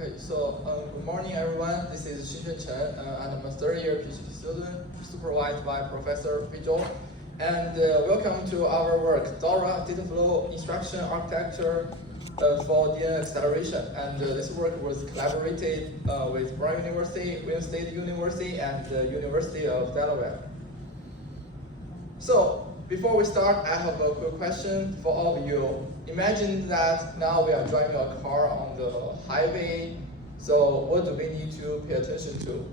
Okay, so good morning everyone. This is Xingzhen Chen. I'm a third-year Ph.D. student supervised by Professor Ph.D. And welcome to our work, DORA, Dataflow-Instruction Orchestration for DNN Acceleration. And this work was collaborated with Brown University, Wayne State University, and the University of Delaware. So, before we start, I have a quick question for all of you. Imagine that now we are driving a car on the highway. So what do we need to pay attention to?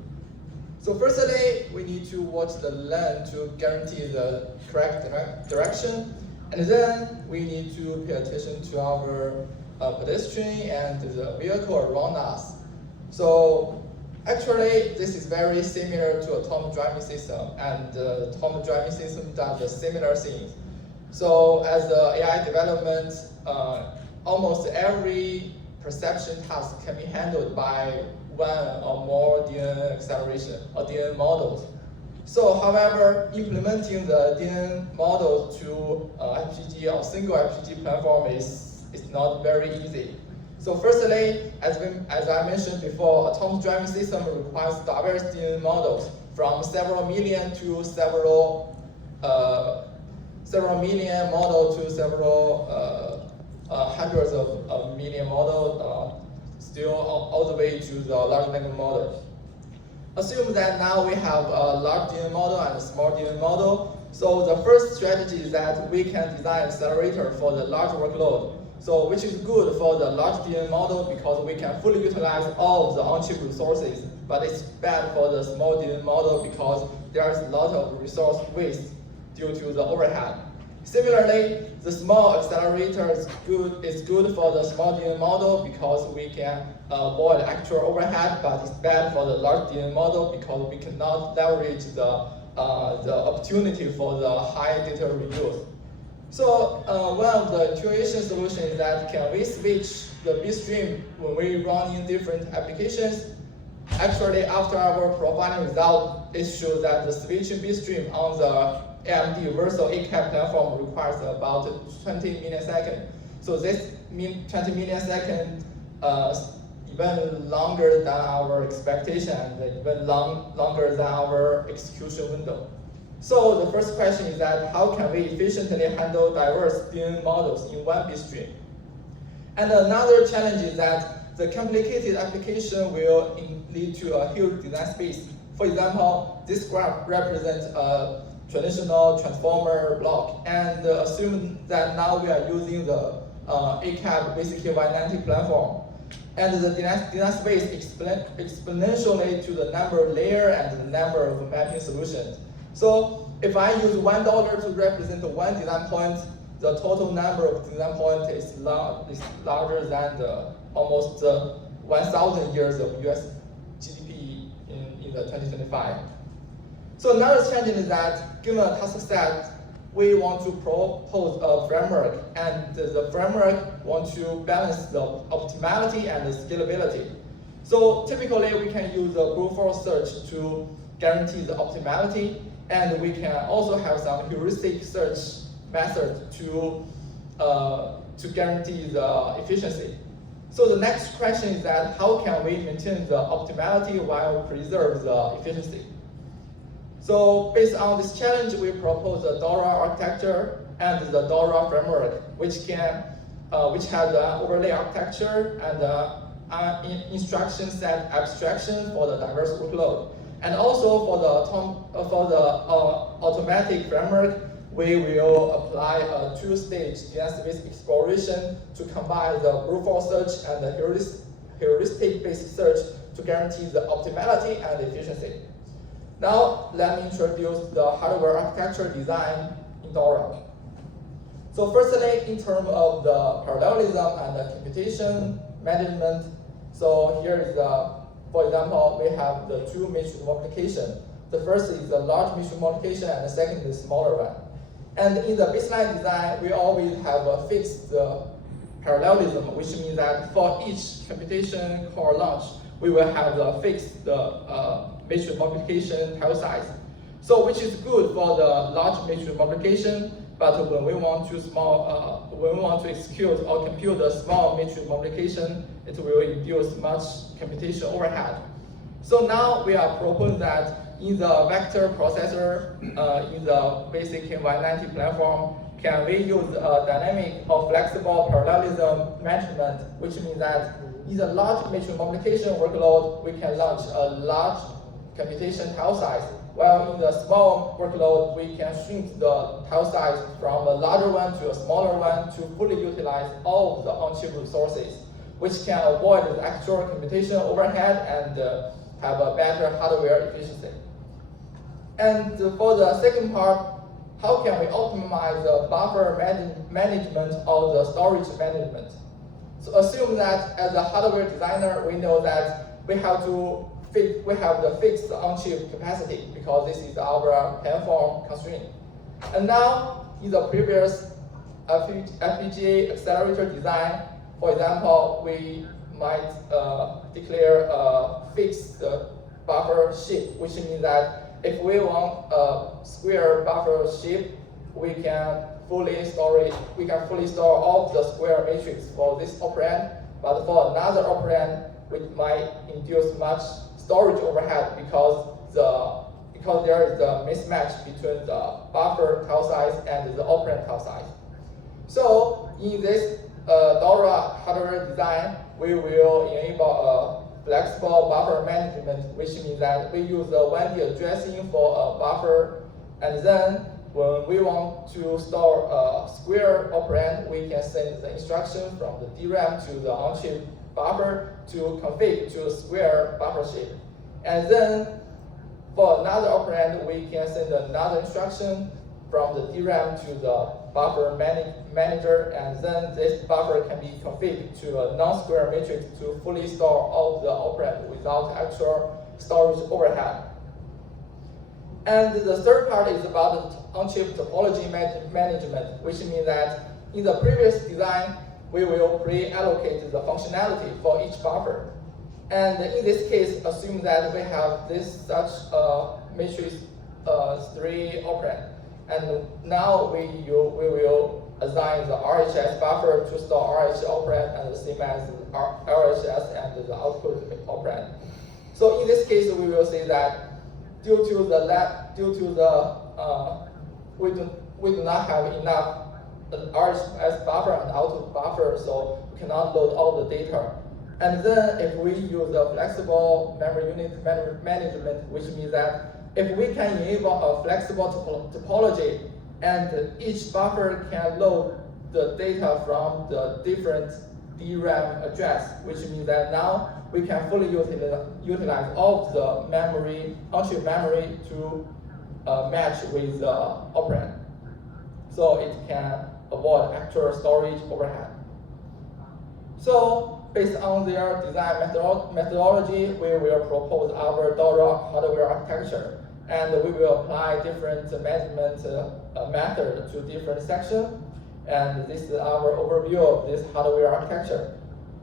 So firstly, we need to watch the lane to guarantee the correct direction. And then we need to pay attention to our pedestrian and the vehicle around us. So actually, this is very similar to autonomous driving system, and the autonomous driving system does the similar things. So as the AI development, almost every perception task can be handled by one or more DNN acceleration or DNN models. So however, implementing the DNN model to FPGA or single FPGA platform is not very easy. So firstly, as I mentioned before, autonomous driving system requires diverse DNN models from several million to several million models to several hundreds of million models, still all the way to the large language model. Assume that now we have a large DNN model and a small DNN model. So the first strategy is that we can design an accelerator for the large workload. So which is good for the large DNN model because we can fully utilize all of the on-chip resources, but it's bad for the small DNN model because there's a lot of resource waste due to the overhead. Similarly, the small accelerator is good for the small DNN model because we can avoid actual overhead, but it's bad for the large DNN model because we cannot leverage the opportunity for the high data reuse. So one of the intuition solutions is that can we switch the bit stream when we run in different applications? Actually, after our profiling result, it shows that the switching bit stream on the AMD Versal ACAP platform requires about 20 milliseconds. So this means 20 milliseconds even longer than our expectation and even longer than our execution window. So the first question is that how can we efficiently handle diverse DNN models in one bit stream? And another challenge is that the complicated application will lead to a huge design space. For example, this graph represents a traditional transformer block, and assume that now we are using the ACAP basically Y90 platform. And the design space exponentially to the number of layers and the number of mapping solutions. So if I use $1 to represent one design point, the total number of design points is larger than almost 1,000 years of US GDP in the 2025. So another challenge is that given a task set, we want to propose a framework, and the framework wants to balance the optimality and the scalability. So typically we can use a brute force search to guarantee the optimality, and we can also have some heuristic search method to guarantee the efficiency. So the next question is that how can we maintain the optimality while preserve the efficiency? So based on this challenge, we propose the DORA architecture and the DORA framework, which has an overlay architecture and instruction set abstraction for the diverse workload. And also for the automatic framework, we will apply a two-stage design space exploration to combine the brute force search and the heuristic-based search to guarantee the optimality and efficiency. Now, let me introduce the hardware architecture design in DORA. So firstly, in terms of the parallelism and the computation management, so here is for example, we have the two matrix multiplication. The first is the large matrix multiplication, and the second is the smaller one. And in the baseline design, we always have a fixed parallelism, which means that for each computation core launch, we will have a fixed matrix multiplication tile size. So which is good for the large matrix multiplication, But when we want to execute or compute the small matrix multiplication, it will induce much computation overhead. So now we are proposing that in the vector processor, in the basic Y90 platform, can we use a dynamic or flexible parallelism management, which means that in the large matrix multiplication workload, we can launch a large computation tile size, while in the small workload, we can shrink the tile size from a larger one to a smaller one to fully utilize all of the on-chip resources, which can avoid the actual computation overhead and have a better hardware efficiency. And for the second part, how can we optimize the buffer management or the storage management? So assume that as a hardware designer, we know that we have the fixed on-chip capacity because this is our platform constraint. And now in the previous FPGA accelerator design, for example, we might declare a fixed buffer shape, which means that if we want a square buffer shape, we can fully store all of the square matrix for this operand. But for another operand, which might induce much storage overhead because there is the mismatch between the buffer tile size and the operand tile size. So in this DORA hardware design, we will enable a flexible buffer management, which means that we use the 1D addressing for a buffer, and then when we want to store a square operand, we can send the instruction from the DRAM to the on-chip buffer to config to a square buffer shape. And then for another operand, we can send another instruction from the DRAM to the buffer manager, and then this buffer can be configured to a non-square matrix to fully store all the operand without actual storage overhead. And the third part is about the on-chip topology management, which means that in the previous design, we will pre-allocate the functionality for each buffer. And in this case, assume that we have such matrix 3 operand. And now we will assign the RHS buffer to store RHS operand and the same as RHS and the output operand. So in this case, we will say that we do not have enough RHS buffer and output buffer, so we cannot load all the data. And then if we use a flexible memory unit management, which means that if we can enable a flexible topology and each buffer can load the data from the different DRAM address, which means that now we can fully utilize all of the memory, on-chip memory to match with the operand. So it can avoid actual storage overhead. So based on their design methodology, we will propose our DORA hardware architecture. And we will apply different management methods to different sections. And this is our overview of this hardware architecture.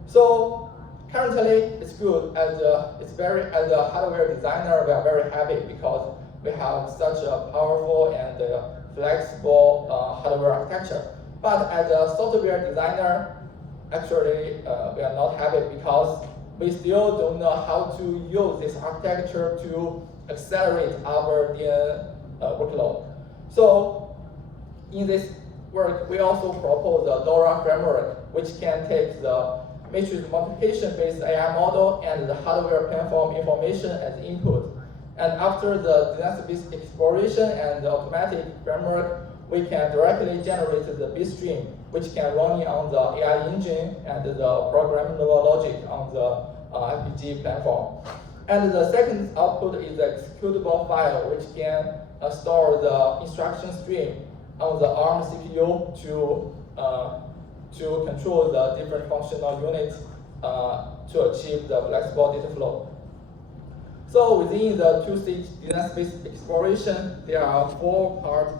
So currently, it's good. As a hardware designer, we are very happy because we have such a powerful and flexible hardware architecture. But as a software designer, actually, we are not happy because we still don't know how to use this architecture to accelerate our DNN workload. So in this work, we also propose a DORA framework, which can take the matrix multiplication-based AI model and the hardware platform information as input. And after the dynamic exploration and the automatic framework, we can directly generate the bit stream, which can run on the AI engine and the programmable logic on the FPGA platform. And the second output is the executable file, which can store the instruction stream on the ARM CPU to control the different functional units to achieve the flexible data flow. So within the two-stage design space exploration, there are 4 parts.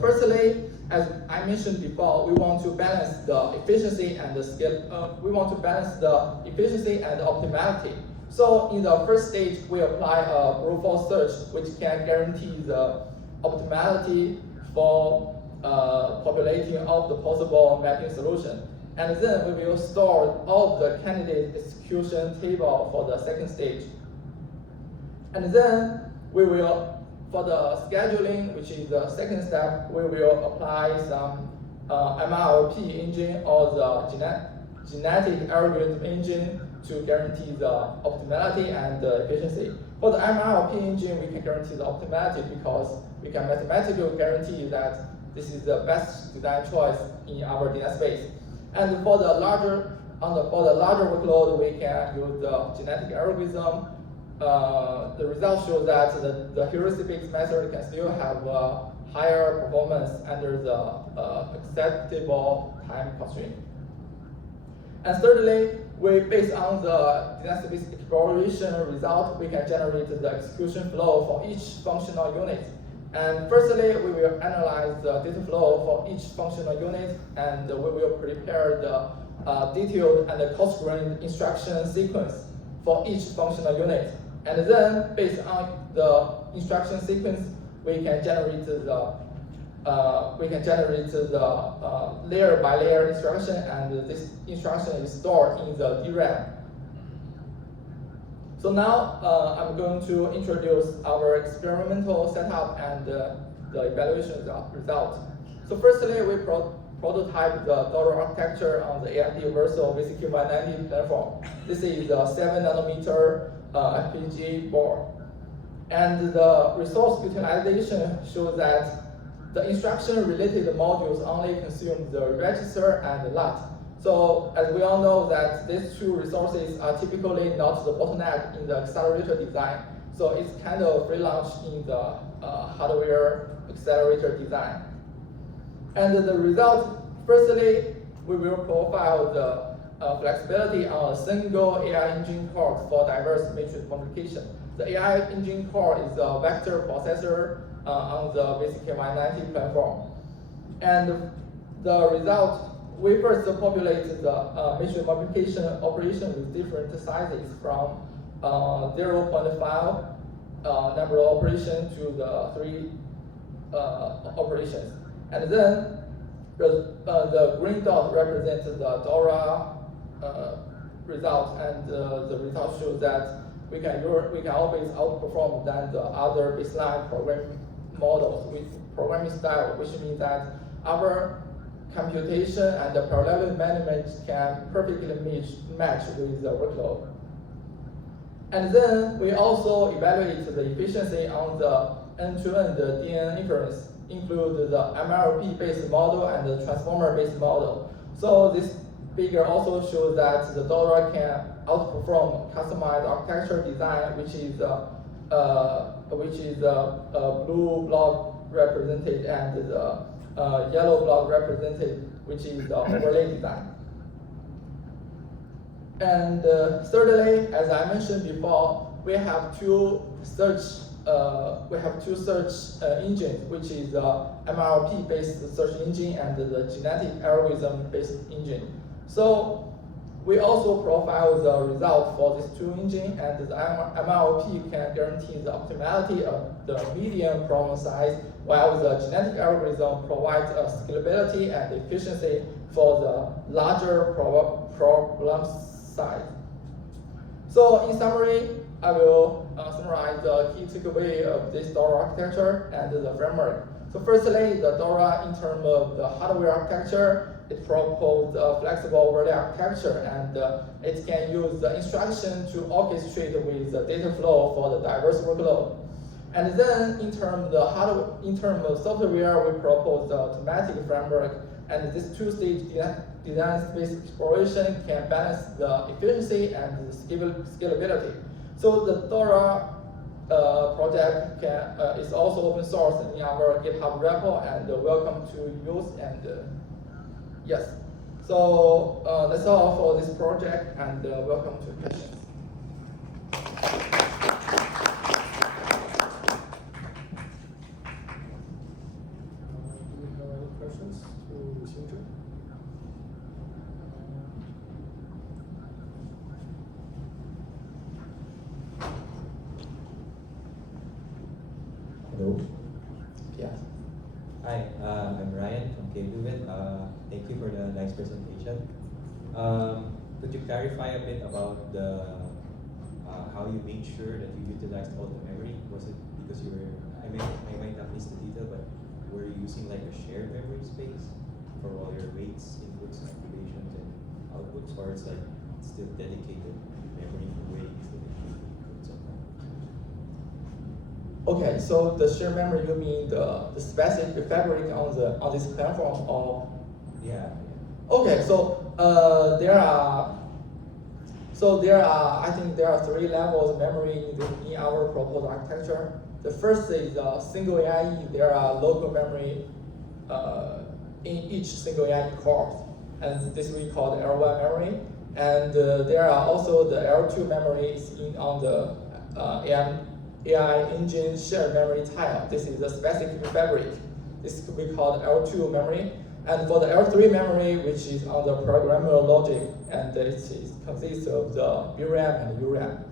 Firstly, as I mentioned before, we want to balance the efficiency and the scale. We want to balance the efficiency and the optimality. So in the first stage, we apply a brute force search, which can guarantee the optimality for populating all the possible mapping solution. And then we will store all the candidate execution table for the second stage. And then we will, for the scheduling, which is the second step, we will apply some MRP engine or the genetic algorithm engine to guarantee the optimality and the efficiency. For the MRP engine, we can guarantee the optimality because we can mathematically guarantee that this is the best design choice in our DNN space. And for the larger workload, we can use the genetic algorithm. The results show that the heuristic method can still have higher performance under the acceptable time constraint. And thirdly, based on the DNN space exploration result, we can generate the execution flow for each functional unit. And firstly, we will analyze the data flow for each functional unit, and we will prepare the detailed and coarse-grained instruction sequence for each functional unit. And then, based on the instruction sequence, we can generate the layer by layer instruction, and this instruction is stored in the DRAM. So now I'm going to introduce our experimental setup and the evaluation result. So firstly, we prototype the DORA architecture on the AMD Versal VCQ190 platform. This is a 7nm FPGA board. And the resource utilization shows that the instruction-related modules only consume the register and the LUT. So as we all know that these two resources are typically not the bottleneck in the accelerator design. So it's kind of free lunch in the hardware accelerator design. And the result, firstly, we will profile the flexibility on a single AI engine core for diverse matrix multiplication. The AI engine core is a vector processor on the VCQ190 platform. And the result, we first populate the matrix multiplication operation with different sizes from 0.5 number of operations to the 3 operations. And then the green dot represents the DORA result, and the result shows that we can always outperform than the other baseline programming models with programming style, which means that our computation and the parallel management can perfectly match with the workload. And then we also evaluate the efficiency on the end-to-end DNN inference, include the MLP-based model and the transformer-based model. So this figure also shows that the DORA can outperform customized architecture design, which is a blue block represented and the yellow block represented, which is the overlay design. And thirdly, as I mentioned before, we have two search engines, which is the MLP-based search engine and the genetic algorithm-based engine. So we also profile the result for these two engines, and the MLP can guarantee the optimality of the medium problem size, while the genetic algorithm provides a scalability and efficiency for the larger problem size. So in summary, I will summarize the key takeaway of this DORA architecture and the framework. So firstly, the DORA, in terms of the hardware architecture, it proposed a flexible overlay architecture, and it can use the instruction to orchestrate with the data flow for the diverse workload. And then in terms of software, we propose the automatic framework, and this two-stage design space exploration can balance the efficiency and the scalability. So the DORA project is also open source in our GitHub repo, and welcome to use. And yes, so that's all for this project, and welcome to questions. Do we have any questions to Xingzhen? Hello. Yeah. Hi, I'm Ryan. Thank you for the nice presentation. Could you clarify a bit about the how you made sure that you utilized all the memory? Was it because you were, I might have missed the detail, but were you using like a shared memory space for all your weights, inputs, activations, and outputs, or it's like still dedicated memory for weights and inputs and outputs? Okay, so the shared memory, you mean the specific fabric on this platform, or? Yeah. Okay, so I think there are 3 levels of memory in our proposed architecture. The first is single AIE. There are local memory in each single AIE core, and this we call the L1 memory. And there are also the L2 memories on the AI engine shared memory tile. This is the specific fabric. This could be called L2 memory. And for the L3 memory, which is on the programmer logic, and it consists of the VRAM and URAM.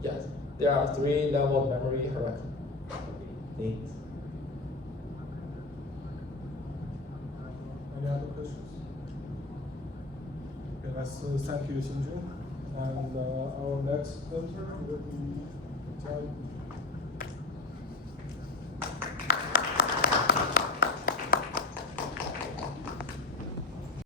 Yes, there are 3 levels of memory hierarchy. Okay, thanks. Any other questions? Okay, let's thank you, Xingzhen. And our next speaker will be John.